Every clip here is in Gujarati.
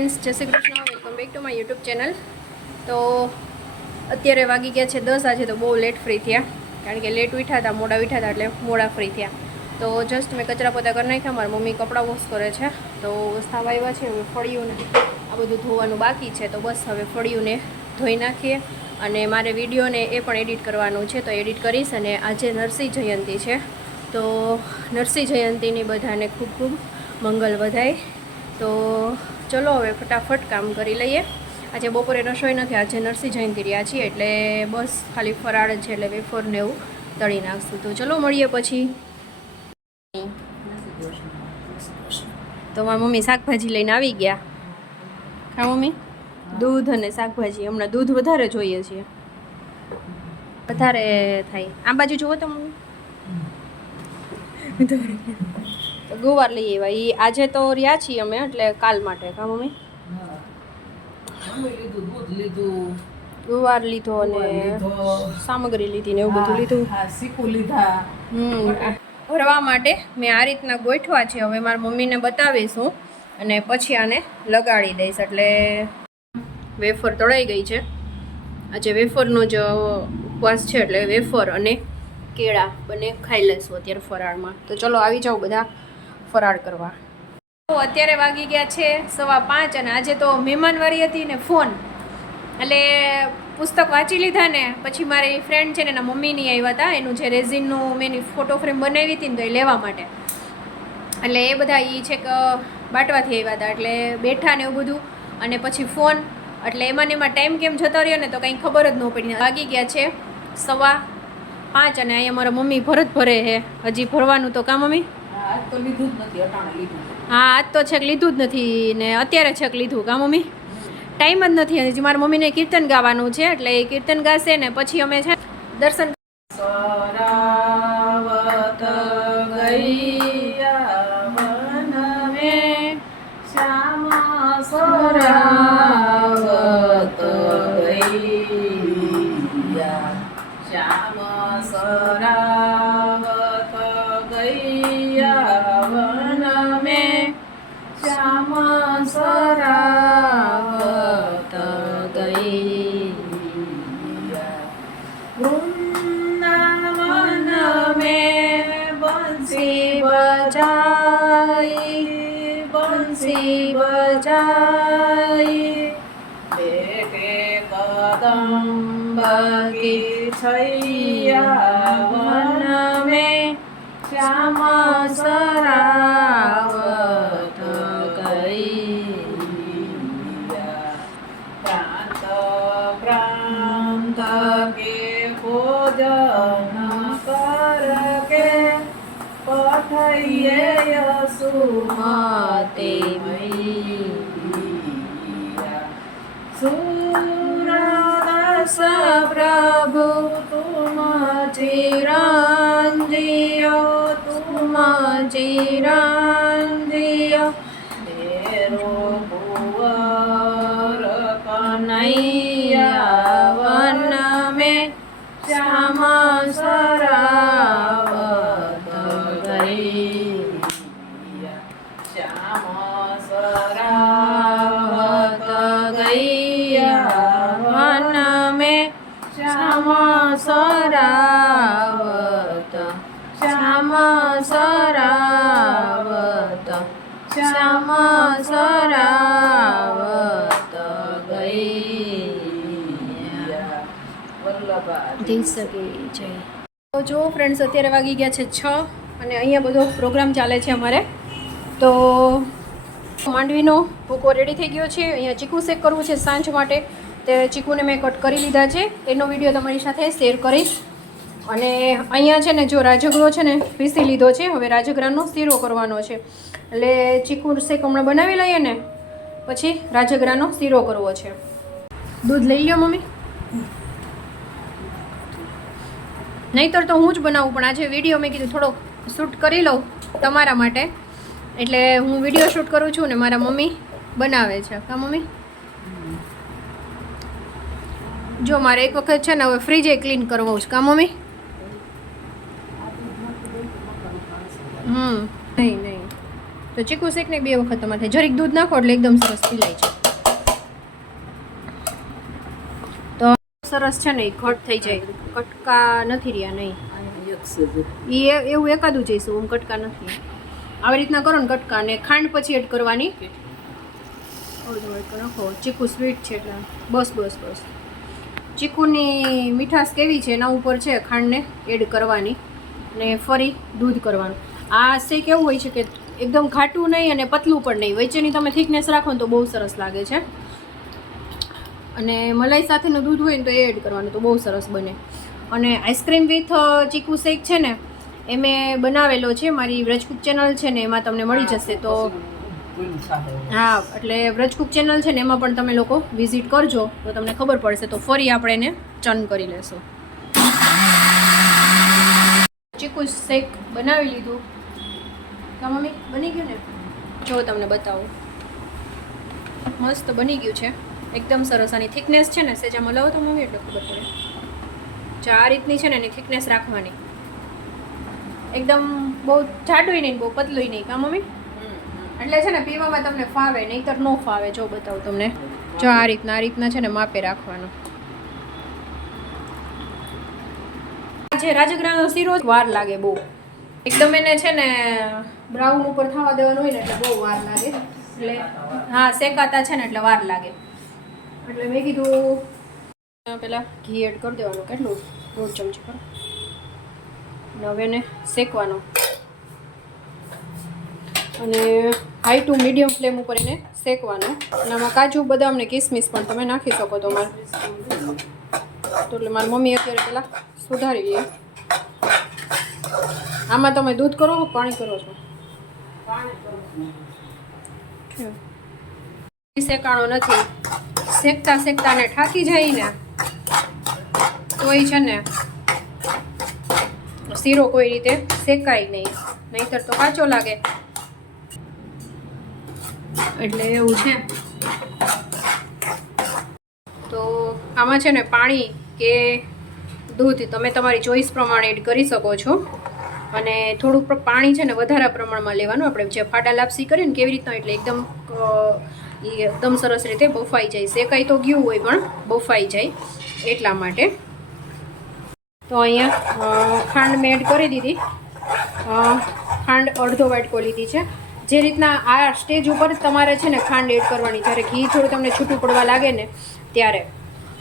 ફ્રેન્ડ્સ, જય Shri Krishna. Welcome back to my YouTube channel. તો અત્યારે વાગી ગયા છે 10. આજે તો બહુ લેટ ફ્રી થયા, કારણ કે લેટ ઉઠ્યા હતા, મોડા ઉઠ્યા હતા, એટલે મોડા ફ્રી થયા. તો જસ્ટ મેં કચરા પોતા કરી નાખ્યા. મારી મમ્મી કપડાં વોશ કરે છે, તો સાવ આવ્યા છે. હવે ફળિયું આ બધું ધોવાનું બાકી છે, તો બસ હવે ફળિયુંને ધોઈ નાખીએ. અને મારે વિડીયોને એ પણ એડિટ કરવાનું છે, તો એડિટ કરીશ. અને આજે નરસિંહ જયંતિ છે, તો નરસિંહ જયંતિની બધાને ખૂબ ખૂબ મંગલ વધાય. તો ચલો હવે ફટાફટ કામ કરી લઈએ. આજે બપોરે રસોઈ નથી, આજે નરસિંહ જયંતિ રહ્યા છીએ, એટલે બસ ખાલી ફરાળ છે, એટલે વેફરને એવું તળી નાખશું. તો ચલો મળીએ પછી. તો મારી મમ્મી શાકભાજી લઈને આવી ગયા. હા મમ્મી, દૂધ અને શાકભાજી. હમણાં દૂધ વધારે જોઈએ છીએ, વધારે થાય. આ બાજુ જુઓ તો મમ્મી, ગુવાર લઈ આવ્યા. આજે તો રહ્યા છીએ અમે, એટલે કાલ માટે. કા મમ્મી, ગુવાર લીધો અને સામગ્રી લીધી ને એવું બધું લીધું. ભરવા માટે મેં આ રીતના ગોઠવા છે. હવે મારા મમ્મીને બતાવીશ હું, અને પછી આને લગાડી દઈશ. એટલે વેફર તળાઈ ગઈ છે. આજે વેફરનો જ ઉપવાસ છે, એટલે વેફર અને કેળા બંને ખાઈ લેશું અત્યારે ફરાળમાં. તો ચલો આવી જાઓ બધા ફરાળ કરવા. તો અત્યારે વાગી ગયા છે 5:15, અને આજે તો મહેમાનવારી હતી ને ફોન, એટલે પુસ્તક વાંચી લીધા ને પછી મારી ફ્રેન્ડ છે ને એના મમ્મીની આવ્યા હતા. એનું જે રેઝિનનું મેં એની ફોટો ફ્રેમ બનાવી હતી ને, તો એ લેવા માટે, એટલે એ બધા એ છે કે બાટવાથી આવ્યા હતા, એટલે બેઠા ને એવું બધું. અને પછી ફોન, એટલે એમાં ટાઈમ કેમ જતો રહ્યો ને, તો કંઈ ખબર જ ન પડી. વાગી ગયા છે 5:15, અને અહીંયા મારા મમ્મી ભરત ભરે છે. હજી ભરવાનું તો. કામ મમ્મી? હા, આજ તો છેક લીધું જ નથી ને અત્યારે છેક લીધું. કામ મમ્મી? ટાઈમ જ નથી. હજી મારા મમ્મીને કીર્તન ગાવાનું છે, એટલે એ કીર્તન ગાશે ને પછી અમે છે દર્શન. સરાવત ગૈયા વન મે શ્યામ સરાવત ગૈયા, શ્યામ સરાવત ગૈયા વન મે શ્યામ સરાવત ગૈયા, વૃંદાવન में बंसी बजाई, बेटे कदम्ब की छैया वन में श्याम सरावत गैया, प्रांत प्रांत के भोजन करके पठइए यशुमती मैया, सूरदास प्रभु तुम चिरंजीव, तुम चिरंजीव, तेरो कुंवर कन्हैया वन में श्याम सरावत गैया, श्याम सरावत गैया वन में श्याम सरावत, श्याम सरावत, श्याम सरावत गैया. જઈ શકે જય. તો જો ફ્રેન્ડ્સ, અત્યારે વાગી ગયા છે 6, અને અહીંયા બધો પ્રોગ્રામ ચાલે છે અમારે. તો માંડવીનો ભૂકો રેડી થઈ ગયો છે. અહીંયા ચીકુ શેક કરવું છે સાંજ માટે, તે ચીકુને મેં કટ કરી લીધા છે. એનો વિડીયો તમારી સાથે શેર કરીશ. અને અહીંયા છે ને, જો રાજગરો છે ને પીસી લીધો છે. હવે રાજગરાનો શીરો કરવાનો છે, એટલે ચીકુ શેક હમણાં બનાવી લઈએ ને પછી રાજગરાનો શીરો કરવો છે. દૂધ લઈ લ્યો મમ્મી. નહીંતર તો હું જ બનાવું, પણ આજે વિડીયો મેં કીધું થોડો શૂટ કરી લઉં તમારા માટે, એટલે હું વિડીયો શૂટ કરું છું ને મારા મમ્મી બનાવે છે. કા મમ્મી? જો મારે એક વખત છે ને હવે ફ્રીજે ક્લીન કરવું છે. કા મમ્મી? નહીં નહીં, તો તો ચીકુ શેકને 2 વખત તમારે થાય. જરીક દૂધ નાખો એટલે એકદમ સરસ પીલાય છે. તો સરસ છે ને, ઘટ થઈ જાય, કટકા નથી રહ્યા નહીં. એ એવું એકાદું જઈશું, હું કટકા નથી. આવી રીતના કરો ને કટકા, ને ખાંડ પછી એડ કરવાની. નાખો, ચીકુ સ્વીટ છે એટલે બસ બસ બસ. ચીકુની મીઠાશ કેવી છે એના ઉપર છે ખાંડને એડ કરવાની, ને ફરી દૂધ કરવાનું. આ શેક એવું હોય છે કે એકદમ ઘાટું નહીં અને પતલું પણ નહીં, વચ્ચેની તમે થિકનેસ રાખો ને તો બહુ સરસ લાગે છે. અને મલાઈ સાથેનું દૂધ હોય ને તો એ એડ કરવાનું તો બહુ સરસ બને. અને આઈસ્ક્રીમ વિથ ચીકુ શેક છે ને એ મેં બનાવેલો છે, મારી વ્રજકુક ચેનલ છે ને એમાં તમને મળી જશે. તો હા, એટલે વ્રજકુક ચેનલ છે ને એમાં પણ તમે લોકો વિઝિટ કરજો તો તમને ખબર પડશે. તો ફરી આપણે એને ચન કરી લેશું. ચીકુ શેક બનાવી લીધું. કા મમ્મી બની ગયું ને? જો તમને બતાવું, મસ્ત બની ગયું છે, એકદમ સરસ. આની થિકનેસ છે ને સેજા મલાવો તો મમ્મી એટલે ખબર પડે. જો આ રીતની છે ને એની થિકનેસ રાખવાની, એકદમ બહુ જાડું નહીં બહુ પતલું નહીં. કા મમ્મી? એટલે છે ને પીવામાં તમને ફાવે, નહીંતર ન ફાવે. જો બતાવું તમને, જો આ રીતના છે ને માપે રાખવાનું. જે રાજગરાનો શીરો વાર લાગે બહુ, એકદમ એને છે ને બ્રાઉન ઉપર થવા દેવાનું હોય ને એટલે બહુ વાર લાગે. એટલે હા, શેકાતા છે ને એટલે વાર લાગે. એટલે મેં કીધું પેલા ઘી એડ કરી દેવાનું. કેટલું? 1.5 ચમચી કરો. હવે એને શેકવાનું, અને હાઈ ટુ મીડિયમ ફ્લેમ ઉપર એને શેકવાનું. અને આમાં કાજુ બદામ ને કિસમિસ પણ તમે નાખી શકો. તો એટલે મારી મમ્મી અત્યારે પહેલાં સુધારી લે. આમાં તમે દૂધ કરો કે પાણી કરો છો? શેકાણો નથી. શેકતા ને ઠાકી જાય ને તોય છે ને શીરો કોઈ રીતે શેકાય નહીં, નહીંતર તો કાચો લાગે. એટલે એવું છે. તો આમાં છે ને પાણી કે દૂધ તમે તમારી ચોઈસ પ્રમાણે એડ કરી શકો છો. અને થોડુંક પાણી છે ને વધારે પ્રમાણમાં લેવાનું. આપણે જે ફાડા લાપસી કરીએ ને કેવી રીતના, એટલે એકદમ સરસ રીતે બફાઈ જાય. શેકાઈ તો ગયું હોય પણ બફાઈ જાય એટલા માટે. તો અહીંયા ખાંડ મેં એડ કરી દીધી. ખાંડ અડધો વાટકો લીધી છે. જે રીતના આ સ્ટેજ ઉપર તમારે છે ને ખાંડ એડ કરવાની, જ્યારે ઘી થોડું તમને છૂટું પડવા લાગે ને ત્યારે.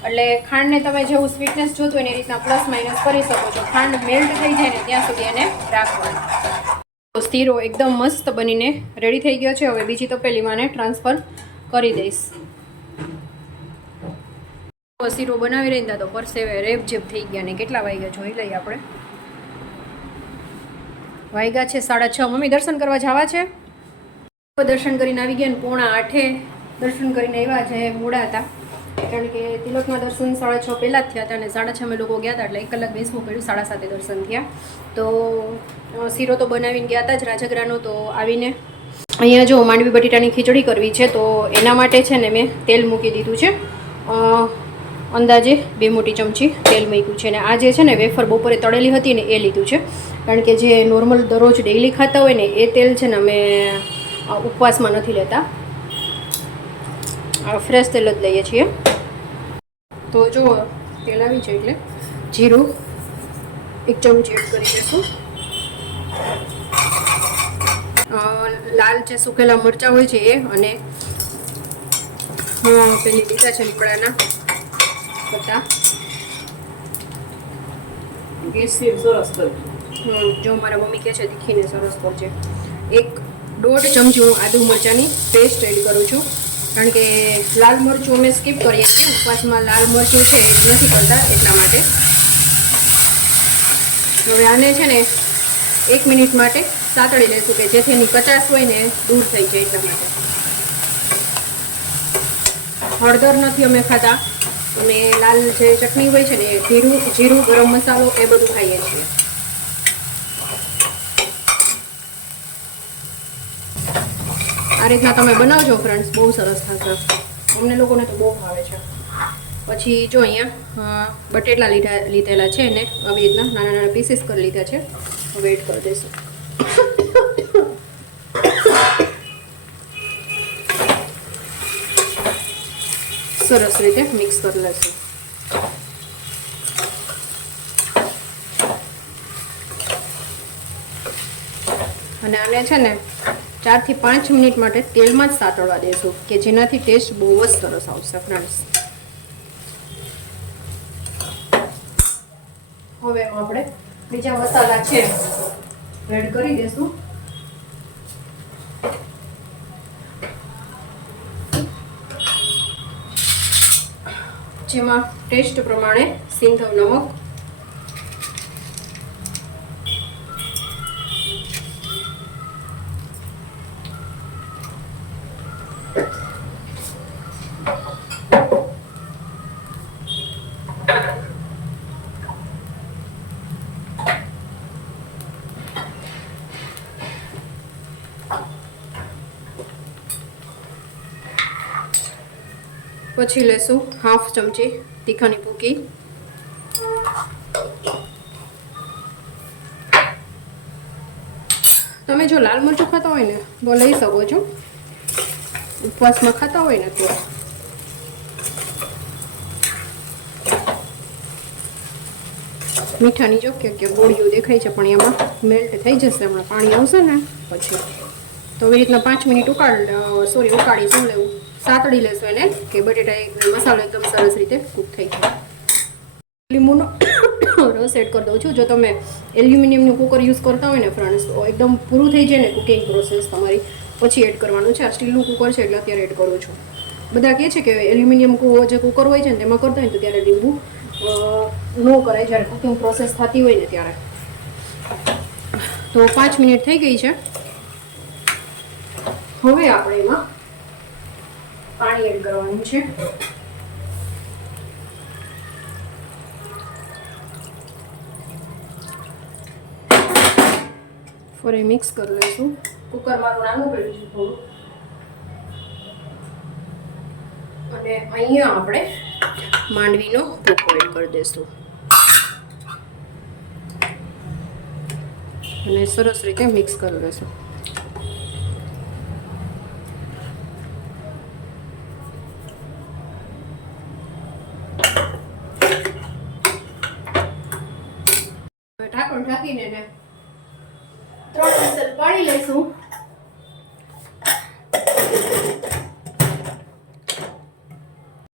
એટલે ખાંડને તમે જેવું સ્વીટનેસ જોતું હોય ને એ રીતના પ્લસ માઇનસ કરી શકો છો. ખાંડ મેલ્ટ થઈ જાય ને ત્યાં સુધી એને રાખવાનું. તો શીરો એકદમ મસ્ત બનીને રેડી થઈ ગયો છે. હવે બીજી તપેલીમાં એને ટ્રાન્સફર કરી દઈશ. શીરો બનાવી રહી તો પરસેવે રેબઝેબ થઈ ગયા. ને કેટલા વાગ્યા જોઈ લઈએ આપણે. વાગ્યા છે 6:30. મમ્મી દર્શન કરવા જવા છે? દર્શન કરીને આવી ગયા ને 7:45 દર્શન કરીને આવ્યા છે. મોડા હતા કારણ કે તિલકમાં દર્શન 6:30 પહેલાં જ થયા હતા, અને 6:30 અમે લોકો ગયા હતા એટલે 1 કલાક બેસવું પડ્યું. 7:30 દર્શન થયા. તો શીરો તો બનાવીને ગયા હતા જ રાજગરાનો. તો આવીને અહીંયા જો માંડવી બટેટાની ખીચડી કરવી છે, તો એના માટે છે ને મેં તેલ મૂકી દીધું છે. અંદાજે 2 મોટી ચમચી તેલ મૂક્યું છે. અને આ જે છે ને વેફર બપોરે તળેલી હતી ને એ લીધું છે, કારણ કે જે નોર્મલ દરરોજ ડેઈલી ખાતા હોય ને એ તેલ છે ને અમે ઉપવાસમાં નથી લેતા, ફ્રેશ તેલ જ લઈએ છીએ. તો જો તેલ આવી છે એટલે જીરું 1 ચમચી એડ કરી દઈશું. લાલ જે સૂકેલા મરચાં હોય છે એ, અને પેલી લીલા છે લીમડાના પત્તા. જો મારા મમ્મી કહે છે તીખીને સરસ કરજે. 1.5 ચમચી હું આદુ મરચાંની પેસ્ટ એડ કરું છું, કારણ કે લાલ મરચું અમે સ્કીપ કરીએ છીએ. ઉપવાસમાં લાલ મરચું છે નથી કરતા એટલા માટે. હવે આને છે ને 1 મિનિટ માટે સાતળી લઈશું કે જેથી એની કચાશ હોય ને દૂર થઈ જાય એટલા માટે. હળદર નથી અમે ખાતા, અમે લાલ જે ચટણી હોય છે ને એ જીરું ગરમ મસાલો એ બધું ખાઈએ છીએ. આ રીતના તમે બનાવજો ફ્રેન્ડ્સ, બહુ સરસ થશે. અમને લોકોને તો બહુ ભાવે છે. પછી જો અહીંયા બટેટા લીધેલા છે ને આવી રીતના નાના નાના પીસીસ કરી લીધા છે. હવે એડ કરી દઈશું. સરસ રીતે મિક્સ કરી લઈશું. અને આને છે ને 4 થી 5 મિનિટ માટે તેલમાં જ સાતળવા દેશું કે જેનાથી ટેસ્ટ બહુ જ સરસ આવશે ફ્રેન્ડ્સ. હવે આપણે બીજા મસાલા છે એડ કરી દઈશું. જેમાં ટેસ્ટ પ્રમાણે સિંધવ નમક, પછી લેશું હાફ ચમચી તીખાની ભૂકી, તમે જો લાલ મરચું ખાતા હોય ને તો લઈ શકો છો, ઉપવાસમાં ખાતા હોય ને તો. મીઠાની જો કે ગોળીઓ દેખાય છે પણ એમાં મેલ્ટ થઈ જશે, હમણાં પાણી આવશે ને પછી. તો આવી રીતના 5 મિનિટ ઉકાળી શું લેવું, સાતળી લેશું એને કે બટેટા મસાલો એકદમ સરસ રીતે કૂક થઈ જાય. લીંબુનો રસ એડ કરી દઉં છું. જો તમે એલ્યુમિનિયમનું કુકર યુઝ કરતા હોય ને ફ્રેન્ડ્સ તો એકદમ પૂરું થઈ જાય ને કુકિંગ પ્રોસેસ તમારી પછી એડ કરવાનું છે. આ સ્ટીલનું કુકર છે એટલે અત્યારે એડ કરું છું. બધા કહે છે કે એલ્યુમિનિયમ જે કુકર હોય છે ને તેમાં કરતા હોય તો ત્યારે લીંબુ ન કરાય જ્યારે કુકિંગ પ્રોસેસ થતી હોય ને ત્યારે. તો 5 મિનિટ થઈ ગઈ છે. હવે આપણે એમાં પાણી એડ કરવાનું છે. ફરી મિક્સ કરી લઈશું. કુકર મારું નાનું કર્યું છે થોડું. અને અહીંયા આપણે માંડવીનો ભૂકો એડ કરી દઈશું અને સરસ રીતે મિક્સ કરી લઈશું. ઢાંકણ ઢાંકીને 3 વિસલ પાડી લઈશું.